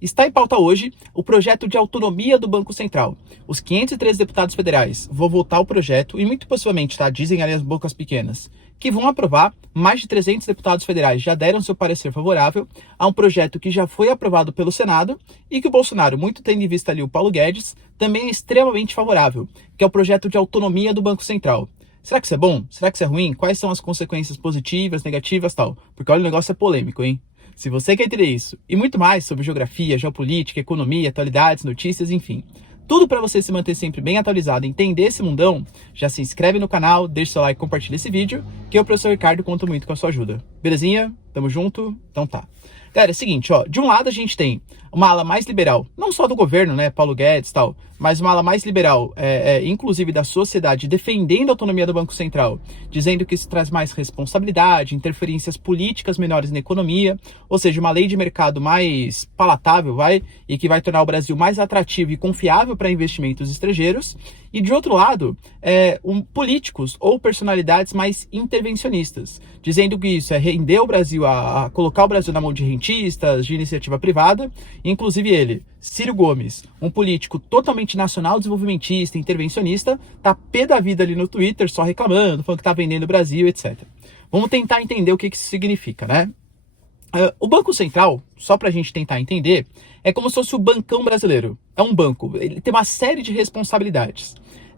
Está em pauta hoje o projeto de autonomia do Banco Central. Os 513 deputados federais vão votar o projeto e muito possivelmente, dizem ali as bocas pequenas, que vão aprovar. Mais de 300 deputados federais já deram seu parecer favorável a um projeto que já foi aprovado pelo Senado e que o Bolsonaro, muito tendo em vista ali o Paulo Guedes, também é extremamente favorável, que é o projeto de autonomia do Banco Central. Será que isso é bom? Será que isso é ruim? Quais são as consequências positivas, negativas, tal? Porque olha, o negócio é polêmico, hein? Se você quer entender isso e muito mais sobre geografia, geopolítica, economia, atualidades, notícias, enfim, tudo para você se manter sempre bem atualizado e entender esse mundão, já se inscreve no canal, deixa seu like e compartilha esse vídeo, que eu, professor Ricardo, conto muito com a sua ajuda. Belezinha? Tamo junto? Então tá. Galera, é o seguinte, de um lado a gente tem uma ala mais liberal, não só do governo, né, Paulo Guedes e tal, mas uma ala mais liberal, inclusive da sociedade, defendendo a autonomia do Banco Central, dizendo que isso traz mais responsabilidade, interferências políticas menores na economia, ou seja, uma lei de mercado mais palatável, e que vai tornar o Brasil mais atrativo e confiável para investimentos estrangeiros. E de outro lado, políticos ou personalidades mais intervencionistas, dizendo que isso é render o Brasil, a colocar o Brasil na mão de rentistas, de iniciativa privada, inclusive ele, Ciro Gomes, um político totalmente nacional desenvolvimentista, intervencionista, tá pé da vida ali no Twitter, só reclamando, falando que tá vendendo o Brasil, etc. Vamos tentar entender o que isso significa, né? O Banco Central, só para a gente tentar entender, é como se fosse o bancão brasileiro. É um banco, ele tem uma série de responsabilidades.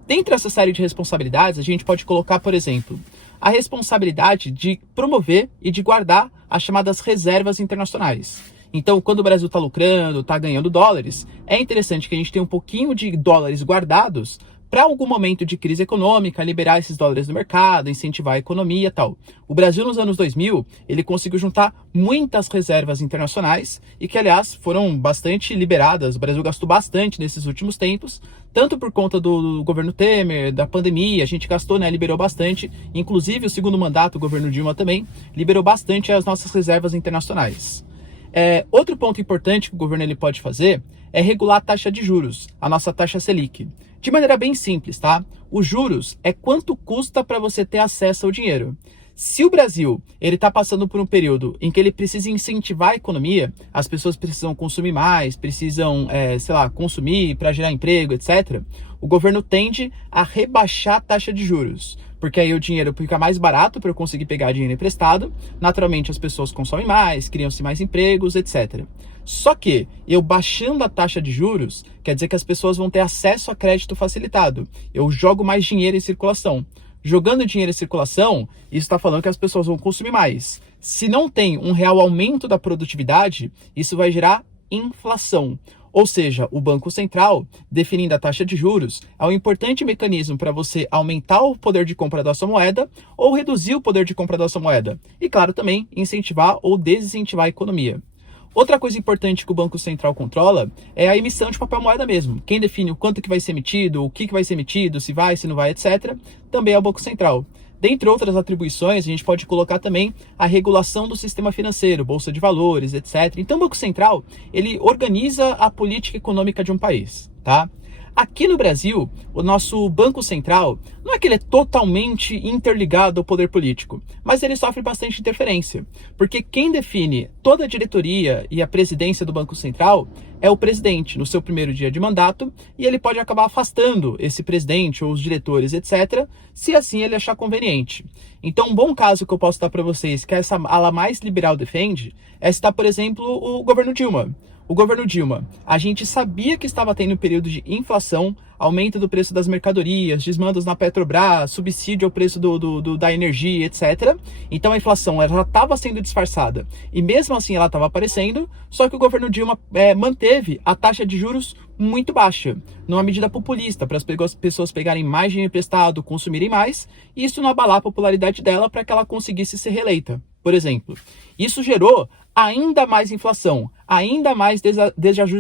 Dentre essa série de responsabilidades, a gente pode colocar, por exemplo, a responsabilidade de promover e de guardar as chamadas reservas internacionais. Então, quando o Brasil está lucrando, está ganhando dólares, é interessante que a gente tenha um pouquinho de dólares guardados para algum momento de crise econômica, liberar esses dólares no mercado, incentivar a economia e tal. O Brasil, nos anos 2000, ele conseguiu juntar muitas reservas internacionais e que, aliás, foram bastante liberadas. O Brasil gastou bastante nesses últimos tempos, tanto por conta do governo Temer, da pandemia, a gente gastou, liberou bastante. Inclusive, o segundo mandato, o governo Dilma também, liberou bastante as nossas reservas internacionais. Outro ponto importante que o governo ele pode fazer é regular a taxa de juros, a nossa taxa Selic. De maneira bem simples, tá? Os juros é quanto custa para você ter acesso ao dinheiro. Se o Brasil ele está passando por um período em que ele precisa incentivar a economia, as pessoas precisam consumir mais, precisam, consumir para gerar emprego, etc., o governo tende a rebaixar a taxa de juros, porque aí o dinheiro fica mais barato para eu conseguir pegar dinheiro emprestado, naturalmente as pessoas consomem mais, criam-se mais empregos, etc. Só que eu baixando a taxa de juros, quer dizer que as pessoas vão ter acesso a crédito facilitado, eu jogo mais dinheiro em circulação. Jogando dinheiro em circulação, isso está falando que as pessoas vão consumir mais. Se não tem um real aumento da produtividade, isso vai gerar inflação. Ou seja, o Banco Central, definindo a taxa de juros, é um importante mecanismo para você aumentar o poder de compra da sua moeda ou reduzir o poder de compra da sua moeda. E, claro, também incentivar ou desincentivar a economia. Outra coisa importante que o Banco Central controla é a emissão de papel moeda mesmo. Quem define o quanto que vai ser emitido, o que vai ser emitido, se vai, se não vai, etc., também é o Banco Central. Dentre outras atribuições, a gente pode colocar também a regulação do sistema financeiro, bolsa de valores, etc. Então, o Banco Central, ele organiza a política econômica de um país, tá? Aqui no Brasil, o nosso Banco Central, não é que ele é totalmente interligado ao poder político, mas ele sofre bastante interferência, porque quem define toda a diretoria e a presidência do Banco Central é o presidente no seu primeiro dia de mandato, e ele pode acabar afastando esse presidente ou os diretores, etc., se assim ele achar conveniente. Então, um bom caso que eu posso dar para vocês, que essa ala mais liberal defende, é citar, por exemplo, o governo Dilma. O governo Dilma, a gente sabia que estava tendo um período de inflação, aumento do preço das mercadorias, desmandos na Petrobras, subsídio ao preço da energia, etc. Então a inflação ela já estava sendo disfarçada e mesmo assim ela estava aparecendo, só que o governo Dilma manteve a taxa de juros muito baixa, numa medida populista, para as pessoas pegarem mais dinheiro emprestado, consumirem mais, e isso não abalar a popularidade dela para que ela conseguisse ser reeleita, por exemplo. Isso gerou ainda mais inflação, ainda mais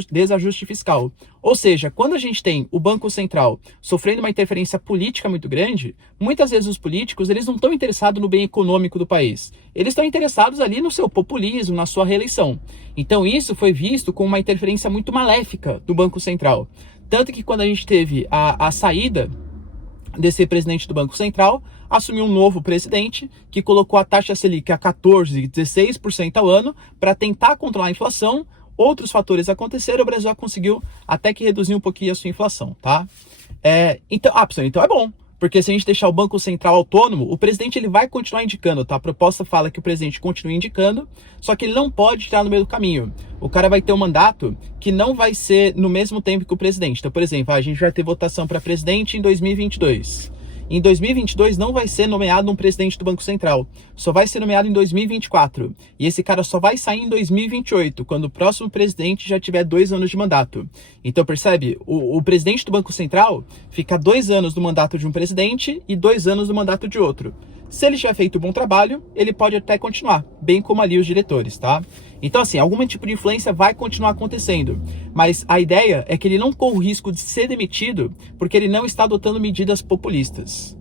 desajuste fiscal. Ou seja, quando a gente tem o Banco Central sofrendo uma interferência política muito grande, muitas vezes os políticos eles não estão interessados no bem econômico do país. Eles estão interessados ali no seu populismo, na sua reeleição. Então isso foi visto como uma interferência muito maléfica do Banco Central. Tanto que quando a gente teve a saída desse presidente do Banco Central, assumiu um novo presidente que colocou a taxa Selic a 14%, 16% ao ano para tentar controlar a inflação, outros fatores aconteceram, o Brasil já conseguiu até que reduzir um pouquinho a sua inflação, tá? Pessoal, então é bom. Porque se a gente deixar o Banco Central autônomo, o presidente ele vai continuar indicando, tá? A proposta fala que o presidente continue indicando, só que ele não pode tirar no meio do caminho. O cara vai ter um mandato que não vai ser no mesmo tempo que o presidente. Então, por exemplo, a gente vai ter votação para presidente em 2022. Em 2022 não vai ser nomeado um presidente do Banco Central, só vai ser nomeado em 2024. E esse cara só vai sair em 2028, quando o próximo presidente já tiver 2 anos de mandato. Então percebe, o presidente do Banco Central fica 2 anos do mandato de um presidente e 2 anos do mandato de outro. Se ele tiver feito um bom trabalho, ele pode até continuar, bem como ali os diretores, tá? Então assim, algum tipo de influência vai continuar acontecendo, mas a ideia é que ele não corra o risco de ser demitido porque ele não está adotando medidas populistas.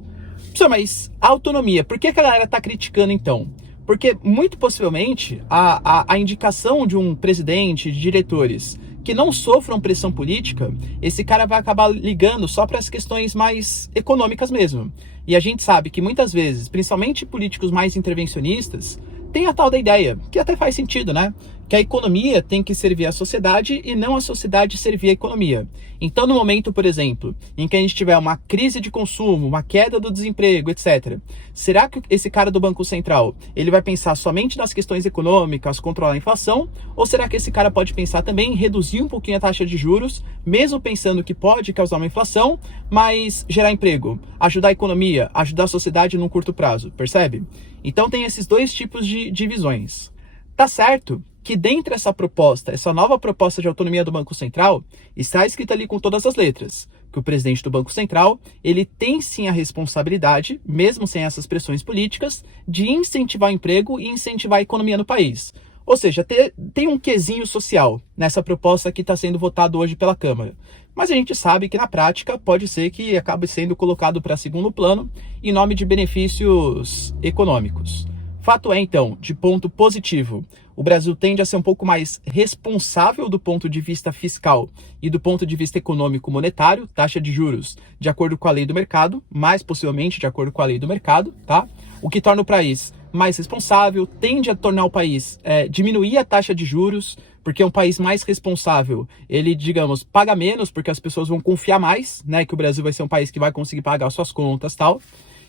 Pessoal, mas a autonomia, por que a galera está criticando então? Porque muito possivelmente a indicação de um presidente, de diretores que não sofram pressão política, esse cara vai acabar ligando só para as questões mais econômicas mesmo. E a gente sabe que muitas vezes, principalmente políticos mais intervencionistas, tem a tal da ideia, que até faz sentido, né? Que a economia tem que servir à sociedade e não a sociedade servir à economia. Então, no momento, por exemplo, em que a gente tiver uma crise de consumo, uma queda do desemprego, etc., será que esse cara do Banco Central, ele vai pensar somente nas questões econômicas, controlar a inflação? Ou será que esse cara pode pensar também em reduzir um pouquinho a taxa de juros, mesmo pensando que pode causar uma inflação, mas gerar emprego, ajudar a economia, ajudar a sociedade num curto prazo, percebe? Então tem esses dois tipos de visões. Tá certo que dentro dessa proposta, essa nova proposta de autonomia do Banco Central, está escrito ali com todas as letras, que o presidente do Banco Central, ele tem sim a responsabilidade, mesmo sem essas pressões políticas, de incentivar o emprego e incentivar a economia no país. Ou seja, tem um quesinho social nessa proposta que está sendo votado hoje pela Câmara. Mas a gente sabe que na prática pode ser que acabe sendo colocado para segundo plano em nome de benefícios econômicos. Fato é, então, de ponto positivo, o Brasil tende a ser um pouco mais responsável do ponto de vista fiscal e do ponto de vista econômico monetário, taxa de juros de acordo com a lei do mercado, mais possivelmente de acordo com a lei do mercado, tá? O que torna o país mais responsável, tende a tornar o país, diminuir a taxa de juros, porque é um país mais responsável, ele, digamos, paga menos, porque as pessoas vão confiar mais, né, que o Brasil vai ser um país que vai conseguir pagar suas contas e tal.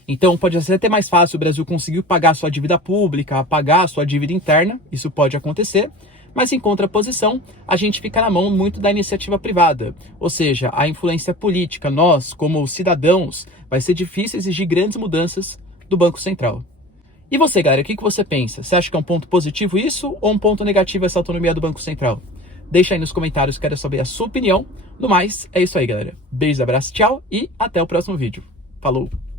Então pode ser até mais fácil o Brasil conseguir pagar sua dívida pública, pagar sua dívida interna, isso pode acontecer, mas em contraposição, a gente fica na mão muito da iniciativa privada, ou seja, a influência política, nós, como cidadãos, vai ser difícil exigir grandes mudanças do Banco Central. E você, galera, o que você pensa? Você acha que é um ponto positivo isso ou um ponto negativo essa autonomia do Banco Central? Deixa aí nos comentários, quero saber a sua opinião. No mais, é isso aí, galera. Beijos, abraço, tchau e até o próximo vídeo. Falou!